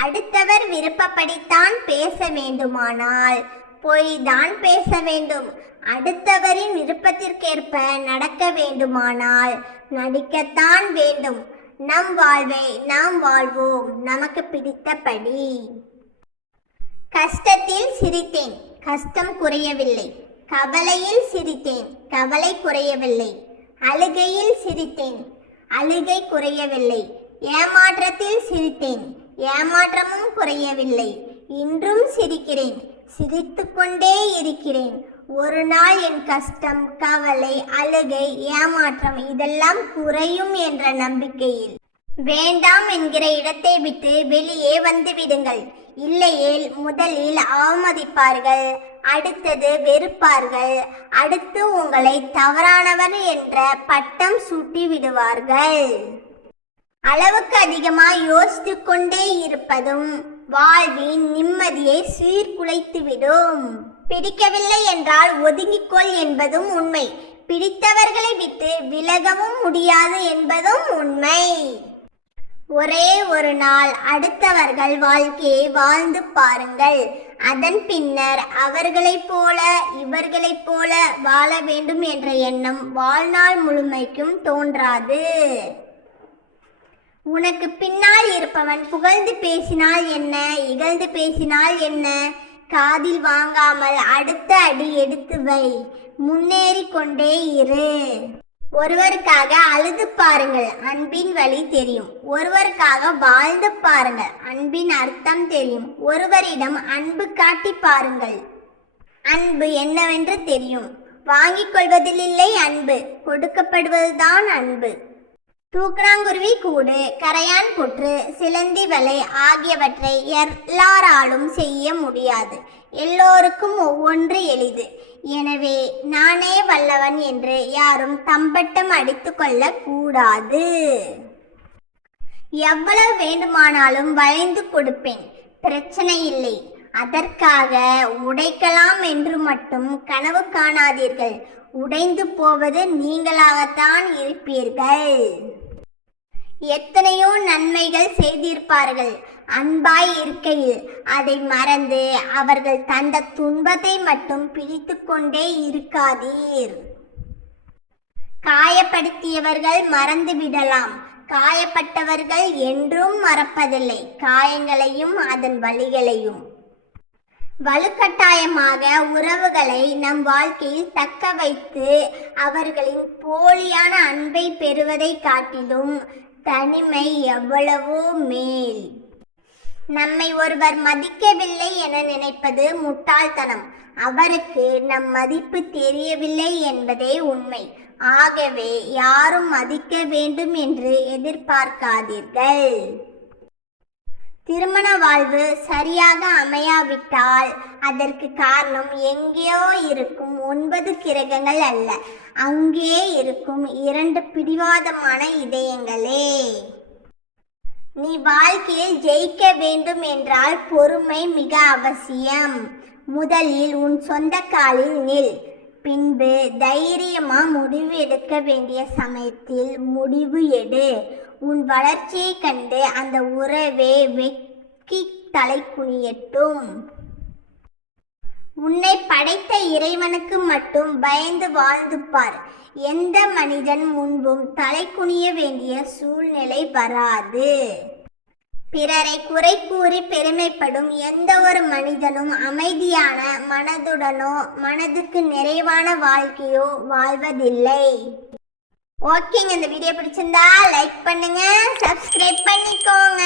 அடுத்தவர் விருப்பப்படித்தான் பேச வேண்டுமானால். பொய்தான் பேச வேண்டும். அடுத்தவரின் விருப்பத்திற்கேற்ப நடக்க வேண்டுமானால் நடிக்கத்தான் வேண்டும். நம் வாழ்வை நாம் வாழ்வோம். நமக்கு பிடித்தபடி. கஷ்டத்தில் சிரித்தேன். கஷ்டம் குறையவில்லை. கவலையில் சிரித்தேன். கவலை குறையவில்லை. அழுகையில் சிரித்தேன். அழுகை குறையவில்லை. ஏமாற்றத்தில் சிரித்தேன். ஏமாற்றமும் குறையவில்லை. இன்றும் சிரிக்கிறேன். சிரித்துக்கொண்டே இருக்கிறேன். ஒரு நாள் என் கஷ்டம் கவலை அழுகை ஏமாற்றம் இதெல்லாம் குறையும் என்ற நம்பிக்கையில். வேண்டாம் என்கிற இடத்தை விட்டு வெளியே வந்துவிடுங்கள் இல்லையேல் முதலில் அவமதிப்பார்கள் அடுத்தது வெறுப்பார்கள் அடுத்து உங்களை தவறானவர் என்ற பட்டம் சூட்டி விடுவார்கள் அளவுக்கு அதிகமாக யோசித்து கொண்டே இருப்பதும் வாழ்வின் நிம்மதியை சீர்குலைத்துவிடும். பிடிக்கவில்லை என்றால் ஒதுங்கிக்கொள் என்பதும் உண்மை. பிடித்தவர்களை விட்டு விலகவும் முடியாது என்பதும் உண்மை. ஒரே ஒரு நாள் அடுத்தவர்கள் வாழ்க்கையை வாழ்ந்து பாருங்கள். அதன் பின்னர் அவர்களைப் போல இவர்களைப் போல வாழ வேண்டும் என்ற எண்ணம் வாழ்நாள் முழுமைக்கும் தோன்றாது. உனக்கு பின்னால் இருப்பவன் புகழ்ந்து பேசினால் என்ன? இகழ்ந்து பேசினால் என்ன? காதில் வாங்காமல் அடுத்த அடி எடுத்து வை. முன்னேறி கொண்டே இரு. ஒருவருக்காக அழுது பாருங்கள். அன்பின் வழி தெரியும். ஒருவருக்காக வாழ்ந்து பாருங்கள். அன்பின் அர்த்தம் தெரியும். ஒருவரிடம் அன்பு காட்டி பாருங்கள். அன்பு என்னவென்று தெரியும். வாங்கிக் கொள்வதில் இல்லை அன்பு. கொடுக்கப்படுவதுதான் அன்பு. தூக்கணாங்குருவி கூடு கரையான் புற்று சிலந்தி வலை ஆகியவற்றை எல்லாராலும் செய்ய முடியாது. எல்லோருக்கும் ஒவ்வொன்று எளிது. எனவே நானே வல்லவன் என்று யாரும் தம்பட்டம் அடித்து கூடாது எவ்வளவு வேண்டுமானாலும் வளைந்து கொடுப்பேன். பிரச்சனை இல்லை. அதற்காக உடைக்கலாம் என்று மட்டும் கனவு காணாதீர்கள். உடைந்து போவது நீங்களாகத்தான் இருப்பீர்கள். எத்தனையோ நன்மைகள் செய்திருப்பார்கள். அன்பாய் இருக்கையில் அதை மறந்து அவர்கள் தந்த துன்பத்தை மட்டும் பிடித்து கொண்டே இருக்காதீர். காயப்படுத்தியவர்கள் மறந்து விடலாம். காயப்பட்டவர்கள் என்றும் மறப்பதில்லை. காயங்களையும் அதன் வழிகளையும். வலுக்கட்டாயமாக உறவுகளை நம் வாழ்க்கையில் தக்க வைத்து அவர்களின் போலியான அன்பை பெறுவதை காட்டிலும் தனிமை எவ்வளவோ மேல். நம்மை ஒருவர் மதிக்கவில்லை என நினைப்பது முட்டாள்தனம். அவருக்கு நம் மதிப்பு தெரியவில்லை என்பதே உண்மை. ஆகவே யாரும் மதிக்க வேண்டும் என்று எதிர்பார்க்காதீர்கள். திருமண வாழ்வு சரியாக அமையாவிட்டால் அதற்கு காரணம் எங்கேயோ இருக்கும் ஒன்பது கிரகங்கள் அல்ல. அங்கே இருக்கும் இரண்டு பிடிவாதமான இதயங்களே. நீ வாழ்க்கையில் ஜெயிக்க வேண்டும் என்றால் பொறுமை மிக அவசியம். முதலில் உன் சொந்த காலில் நில். பின்பு தைரியமா முடிவு எடுக்க வேண்டிய சமயத்தில் முடிவு எடு. உன் வளர்ச்சியை கண்டு அந்த உறவே வெக்கி தலை குனியட்டும் உன்னை படைத்த இறைவனுக்கு மட்டும் பயந்து வாழ்ந்து பார் எந்த மனிதன் முன்பும் தலை குனிய வேண்டிய சூழ்நிலை வராது. பிறரை குறை கூறி பெருமைப்படும் எந்த ஒரு மனிதனும் அமைதியான மனதுடனோ மனதுக்கு நிறைவான வாழ்க்கையோ வாழ்வதில்லை. ஓகேங்க இந்த வீடியோ பிடிச்சிருந்தா லைக் பண்ணுங்க சப்ஸ்கிரைப் பண்ணிக்கோங்க.